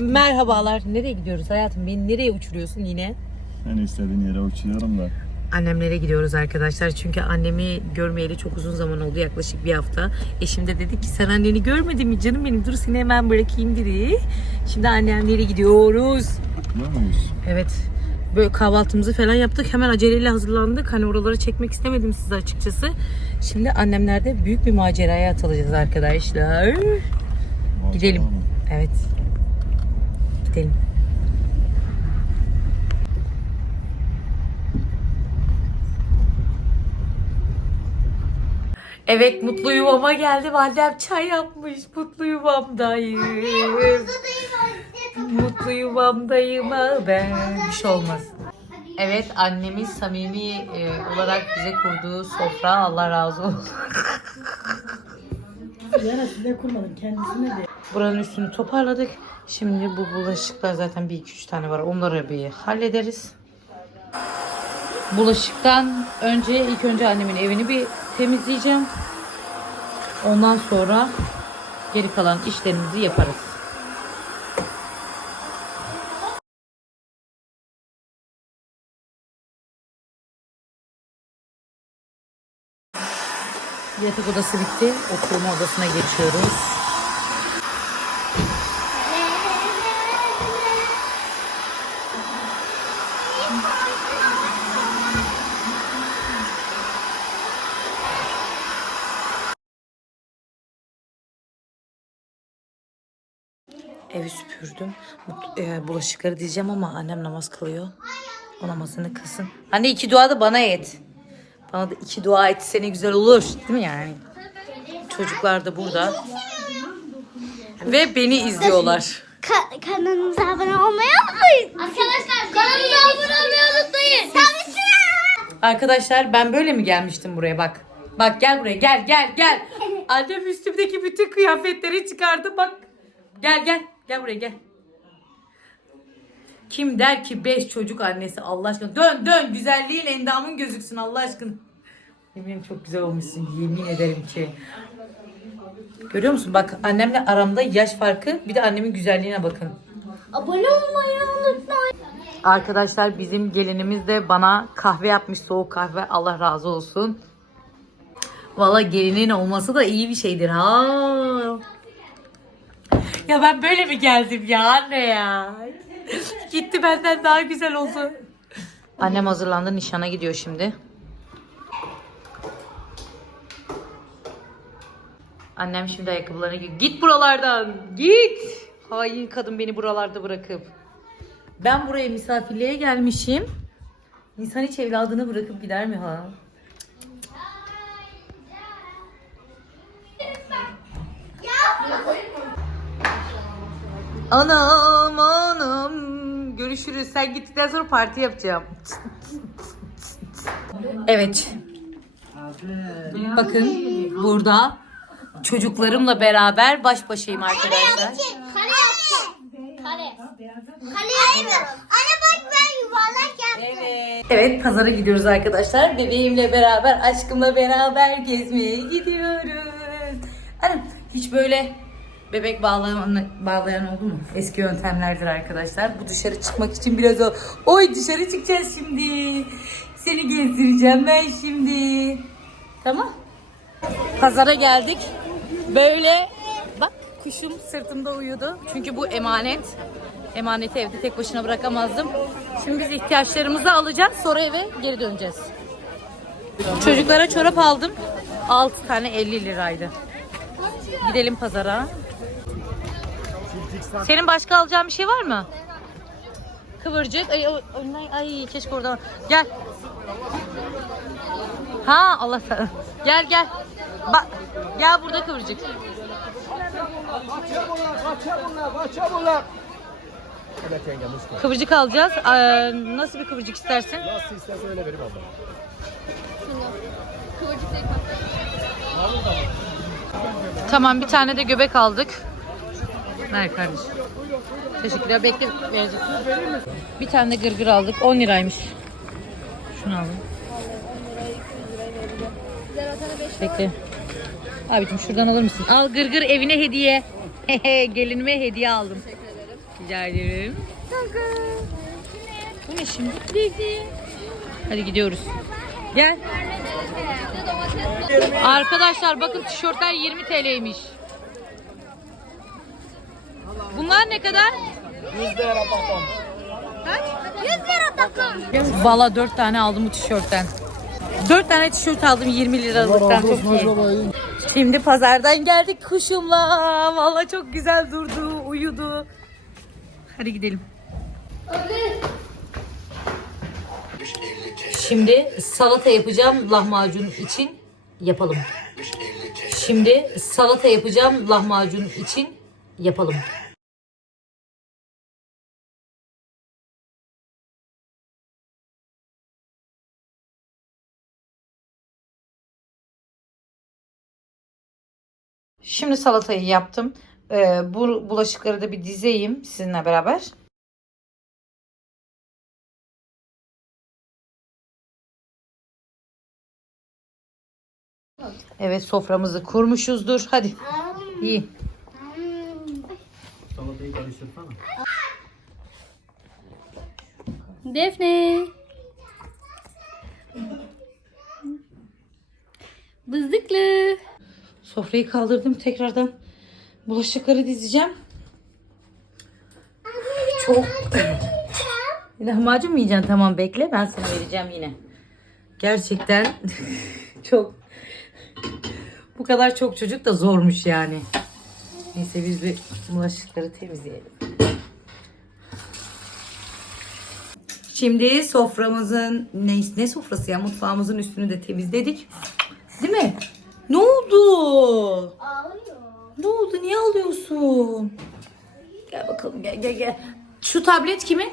Merhabalar. Nereye gidiyoruz hayatım? Beni nereye uçuruyorsun yine? Ben istediğin yere uçuyorum da. Annemlere gidiyoruz arkadaşlar. Çünkü annemi görmeyeli çok uzun zaman oldu. Yaklaşık bir hafta. Eşim de dedi ki sen anneni görmedin mi canım benim? Dur seni hemen bırakayım dedi. Şimdi annemlere gidiyoruz. Biliyor muyuz? Evet. Böyle kahvaltımızı falan yaptık. Hemen aceleyle hazırlandık. Hani oraları çekmek istemedim size açıkçası. Şimdi annemlerde büyük bir maceraya atılacağız arkadaşlar. Gidelim. Macera mı? Evet. Gidelim. Evet mutlu yuvama geldim. Annem çay yapmış. Mutlu yuvamdayım. Mutlu yuvamdayım ama ben. Bir şey olmaz. Evet annemiz samimi e, olarak bize kurduğu sofra Allah razı olsun. Yana size kurmadım kendisine de. Buranın üstünü toparladık. Şimdi bu bulaşıklar zaten bir iki üç tane var. Onları bir hallederiz. Bulaşıktan önce ilk önce annemin evini bir temizleyeceğim. Ondan sonra geri kalan işlerimizi yaparız. Yatak odası bitti. Oturma odasına geçiyoruz. Evi süpürdüm. E, bulaşıkları diyeceğim ama annem namaz kılıyor. O namazını kılsın. Anne iki dua da bana et. Bana da iki dua etse ne güzel olur. Değil mi yani? Çocuklar da burada. Ve beni izliyorlar. Ka- kanalımıza abone olmayı unutmayın. Arkadaşlar kanalımıza abone olmayı unutmayın. Arkadaşlar ben böyle mi gelmiştim buraya bak. Bak gel buraya gel gel gel. Annem üstümdeki bütün kıyafetleri çıkardı bak. Gel gel gel buraya gel. Kim der ki beş çocuk annesi Allah aşkına. Dön dön güzelliğin endamın gözüksün Allah aşkına. Eminim çok güzel olmuşsun yemin ederim ki. Görüyor musun? Bak annemle aramda yaş farkı bir de annemin güzelliğine bakın. Abone olmayı unutmayın. Arkadaşlar bizim gelinimiz de bana kahve yapmış soğuk kahve. Allah razı olsun. Valla gelinin olması da iyi bir şeydir ha. Ya ben böyle mi geldim ya anne ya? Gitti benden daha güzel oldu. Annem hazırlandı nişana gidiyor şimdi. Annem şimdi ayakkabılarını giy. Git buralardan. Git. Hain kadın beni buralarda bırakıp. Ben buraya misafirliğe gelmişim. İnsan hiç evladını bırakıp gider mi ha? Anam anam. Görüşürüz. Sen gittikten sonra parti yapacağım. Evet. Bakın burada çocuklarımla beraber baş başayım arkadaşlar. Kare. Kare. Kare. Anne bak ben yuvarlak yaptım. Evet. Evet pazara gidiyoruz arkadaşlar. Bebeğimle beraber, aşkımla beraber gezmeye gidiyoruz. Hani hiç böyle bebek bağlayan, bağlayan oldu mu? Eski yöntemlerdir arkadaşlar. Bu dışarı çıkmak için biraz o. Oy dışarı çıkacağız şimdi. Seni gezdireceğim ben şimdi. Tamam. Pazara geldik. Böyle bak kuşum sırtımda uyudu. Çünkü bu emanet. Emaneti evde tek başına bırakamazdım. Şimdi biz ihtiyaçlarımızı alacağız. Sonra eve geri döneceğiz. Çocuklara çorap aldım. 6 tane 50 liraydı. Gidelim pazara. Senin başka alacağın bir şey var mı? Kıvırcık. Ay, ay, ay, keşke orada. Gel. Ha Allah sana. Gel gel. Bak gel burada kıvırcık. Evet yengem usta. Kıvırcık alacağız. Ee, nasıl bir kıvırcık istersin? Nasıl istersen öyle vereyim abla. Tamam bir tane de göbek aldık. Ver kardeşim. Teşekkürler. Bekle. Bir tane de gırgır aldık. 10 liraymış. Şunu alalım. Bekle. Abicim şuradan alır mısın? Al gırgır evine hediye. Gelinime hediye aldım. Rica ederim. Bu ne şimdi? Hadi gidiyoruz. Gel. Arkadaşlar bakın tişörtler 20 TL'ymiş. Bunlar ne kadar? 100 lira takım. Valla 4 tane aldım bu tişörtten. 4 tane tişört aldım 20 liralıktan çok iyi. Şimdi pazardan geldik kuşumla. Valla çok güzel durdu, uyudu. Hadi gidelim. Şimdi salata yapacağım lahmacun için yapalım. Şimdi salata yapacağım lahmacun için yapalım. Şimdi salatayı yaptım. Ee, bu bulaşıkları da bir dizeyim sizinle beraber. Evet soframızı kurmuşuzdur. Hadi iyi. Salatayı karıştırsana. Defne. Bızdıklı. Sofrayı kaldırdım tekrardan. Bulaşıkları dizeceğim. Çok. Lahmacun mu yiyeceksin? Tamam bekle ben sana vereceğim yine. Gerçekten çok. Bu kadar çok çocuk da zormuş yani. Neyse biz bir bulaşıkları temizleyelim. Şimdi soframızın ne, ne sofrası ya mutfağımızın üstünü de temizledik. Değil mi? Ne oldu? Ağlıyor. Ne oldu? Niye ağlıyorsun? Gel bakalım gel gel gel. Şu tablet kimin?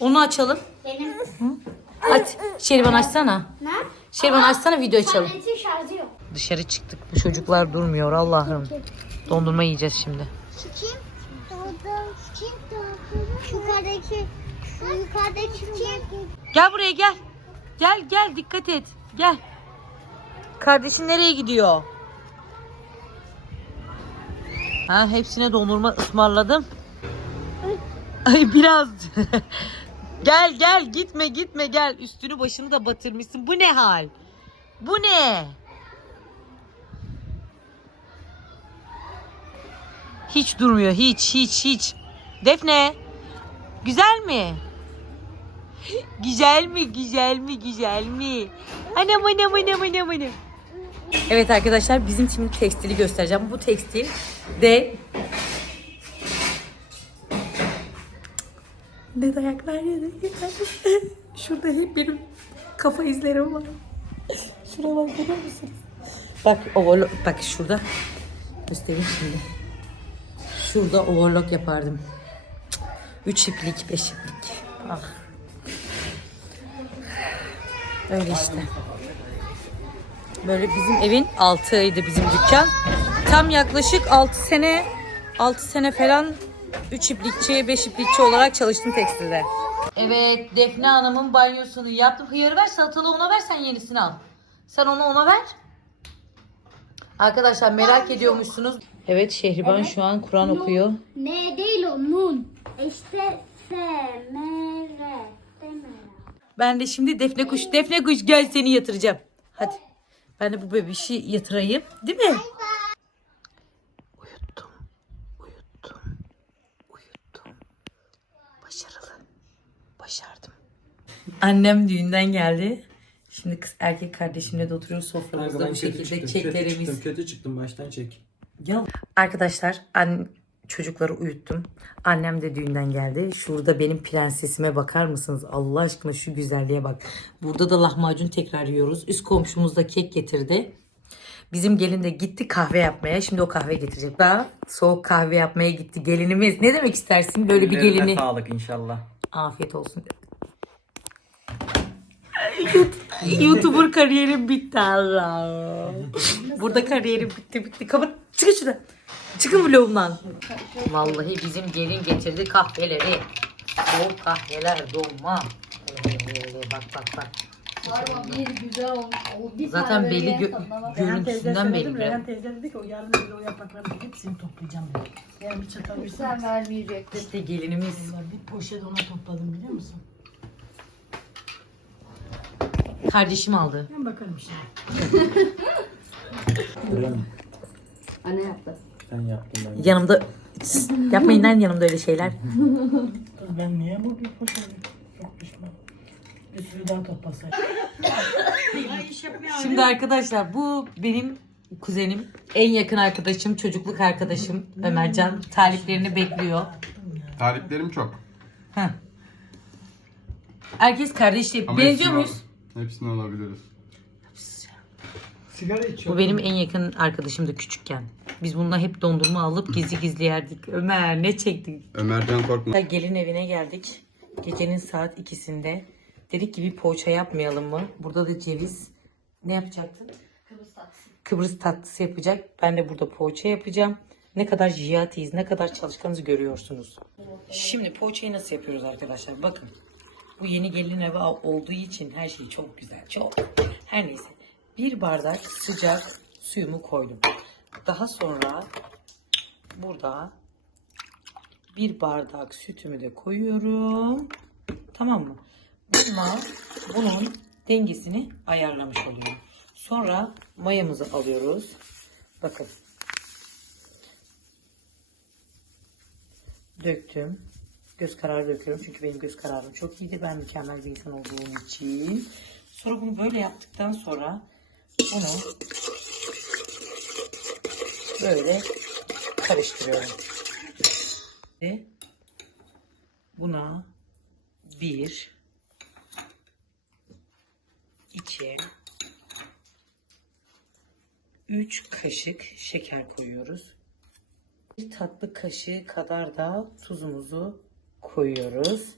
Onu açalım. Benim. Aç. Şerivan açsana. Ne? Şerivan açsana video açalım. Tabletin şarjı yok. Dışarı çıktık. Bu çocuklar durmuyor Allah'ım. Dondurma yiyeceğiz şimdi. Kim? Orada kim? Yukarıdaki. Şu yukarıdaki kim? Gel buraya gel. Gel gel dikkat et. Gel. Kardeşin nereye gidiyor? Ha hepsine dondurma ısmarladım. Ay biraz. gel gel gitme gitme gel. Üstünü başını da batırmışsın. Bu ne hal? Bu ne? Hiç durmuyor. Hiç hiç hiç. Defne. Güzel mi? Güzel mi? Güzel mi? Güzel mi? Anam anam anam anam anam. Evet arkadaşlar bizim şimdi tekstili göstereceğim. Bu tekstil de ne dayaklar yedi. Şurada hep benim kafa izlerim var. Şuralar görüyor musunuz? Bak overlock, bak şurada göstereyim şimdi. Şurada overlock yapardım. Üç iplik, beş iplik. Ah. Öyle işte. Böyle bizim evin altıydı bizim dükkan. Tam yaklaşık 6 sene 6 sene falan 3 iplikçi 5 iplikçi olarak çalıştım tekstilde. Evet Defne Hanım'ın banyosunu yaptım. Hıyarı ver salatalığı ona ver sen yenisini al. Sen onu ona ver. Arkadaşlar merak ediyormuşsunuz. Evet Şehriban şu an Kur'an okuyor. Ne değil o nun. İşte S, M, R. Ben de şimdi Defne kuş, Defne kuş gel seni yatıracağım. Hadi. Ben de bu bebişi yatırayım. Değil mi? Uyuttum. Uyuttum. Uyuttum. Başarılı. Başardım. Annem düğünden geldi. Şimdi kız erkek kardeşimle de oturuyoruz soframızda bu şekilde keklerimiz. Kötü, kötü çıktım baştan çek. Ya arkadaşlar an çocukları uyuttum. Annem de düğünden geldi. Şurada benim prensesime bakar mısınız? Allah aşkına şu güzelliğe bak. Burada da lahmacun tekrar yiyoruz. Üst komşumuz da kek getirdi. Bizim gelin de gitti kahve yapmaya. Şimdi o kahve getirecek. Daha soğuk kahve yapmaya gitti gelinimiz. Ne demek istersin böyle bir gelini? sağlık inşallah. Afiyet olsun. YouTuber kariyerim bitti Allah. Burada kariyerim bitti bitti. Kapat. Çıkın şuradan. Çıkın vlogumdan. Vallahi bizim gelin getirdi kahveleri. Soğuk kahveler hele hele bak bak bak. Harbi bir güzel olmuş. O bir Zaten tane belli böyle gö- tadına bak. Görüntüsünden Reyhan teyze söyledim, belli. Reyhan teyze dedi ki o yarın dedi o yaprakların hepsini toplayacağım dedi. Yani bir çatal bir Sen vermeyecektin. İşte gelinimiz. Bir poşet ona topladım biliyor musun? Kardeşim aldı. Ben bakarım şimdi. Anne yaptı. Sen yaptın ben. Yanımda yapmayın lan yanımda öyle şeyler. Kız ben niye bu bir poşet çok pişman. Bir sürü daha toplasaydım. Ay iş yapmıyor. Şimdi arkadaşlar bu benim kuzenim, en yakın arkadaşım, çocukluk arkadaşım Ömercan. Taliplerini bekliyor. Tariflerim çok. Heh. Herkes kardeşli. Ama Benziyor hepsini muyuz? al- Hepsini alabiliriz. Sigara içiyor. Bu benim en yakın arkadaşımdı küçükken. Biz bununla hep dondurma alıp gizli gizli yerdik. Ömer ne çektik? Ömercan Korkmaz. Gelin evine geldik. Gecenin saat ikisinde. Dedik ki bir poğaça yapmayalım mı? Burada da ceviz. Ne yapacaktın? Kıbrıs tatlısı. Kıbrıs tatlısı yapacak. Ben de burada poğaça yapacağım. Ne kadar jiyatiyiz, ne kadar çalışkanız görüyorsunuz. Şimdi poğaçayı nasıl yapıyoruz arkadaşlar? Bakın. Bu yeni gelin evi olduğu için her şey çok güzel. Çok. Her neyse. Bir bardak sıcak suyumu koydum. Daha sonra burada bir bardak sütümü de koyuyorum. Tamam mı? Bununla bunun dengesini ayarlamış oluyorum. Sonra mayamızı alıyoruz. Bakın. Döktüm. Göz kararı döküyorum. Çünkü benim göz kararım çok iyiydi. Ben mükemmel bir insan olduğum için. Sonra bunu böyle yaptıktan sonra bunu böyle karıştırıyorum. Ve buna bir iki 3 kaşık şeker koyuyoruz. Bir tatlı kaşığı kadar da tuzumuzu koyuyoruz.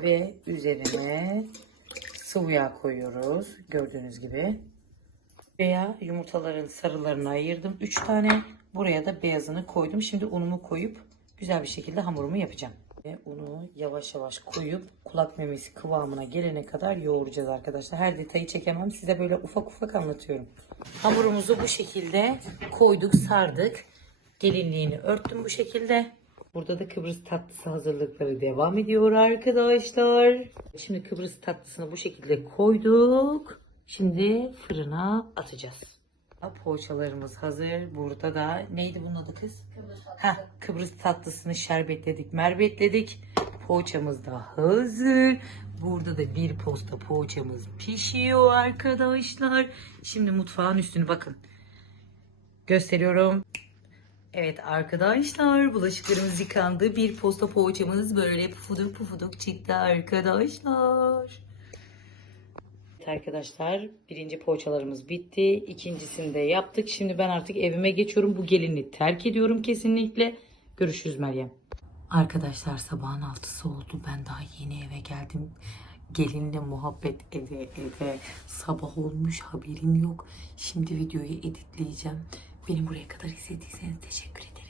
Ve üzerine sıvı yağ koyuyoruz. Gördüğünüz gibi. Veya yumurtaların sarılarını ayırdım. 3 tane. Buraya da beyazını koydum. Şimdi unumu koyup güzel bir şekilde hamurumu yapacağım. Ve unu yavaş yavaş koyup kulak memesi kıvamına gelene kadar yoğuracağız arkadaşlar. Her detayı çekemem. Size böyle ufak ufak anlatıyorum. Hamurumuzu bu şekilde koyduk, sardık. Gelinliğini örttüm bu şekilde. Burada da Kıbrıs tatlısı hazırlıkları devam ediyor arkadaşlar. Şimdi Kıbrıs tatlısını bu şekilde koyduk. Şimdi fırına atacağız. Poğaçalarımız hazır. Burada da neydi bunun adı kız? Heh, Kıbrıs tatlısını şerbetledik, merbetledik. Poğaçamız da hazır. Burada da bir posta poğaçamız pişiyor arkadaşlar. Şimdi mutfağın üstünü bakın. Gösteriyorum. Evet arkadaşlar bulaşıklarımız yıkandı. Bir posta poğaçamız böyle pufuduk pufuduk çıktı arkadaşlar. Arkadaşlar birinci poğaçalarımız bitti. İkincisini de yaptık. Şimdi ben artık evime geçiyorum. Bu gelini terk ediyorum kesinlikle. Görüşürüz Meryem. Arkadaşlar sabahın altısı oldu. Ben daha yeni eve geldim. Gelinle muhabbet ede ede sabah olmuş haberim yok. Şimdi videoyu editleyeceğim. Beni buraya kadar izlediyseniz teşekkür ederim.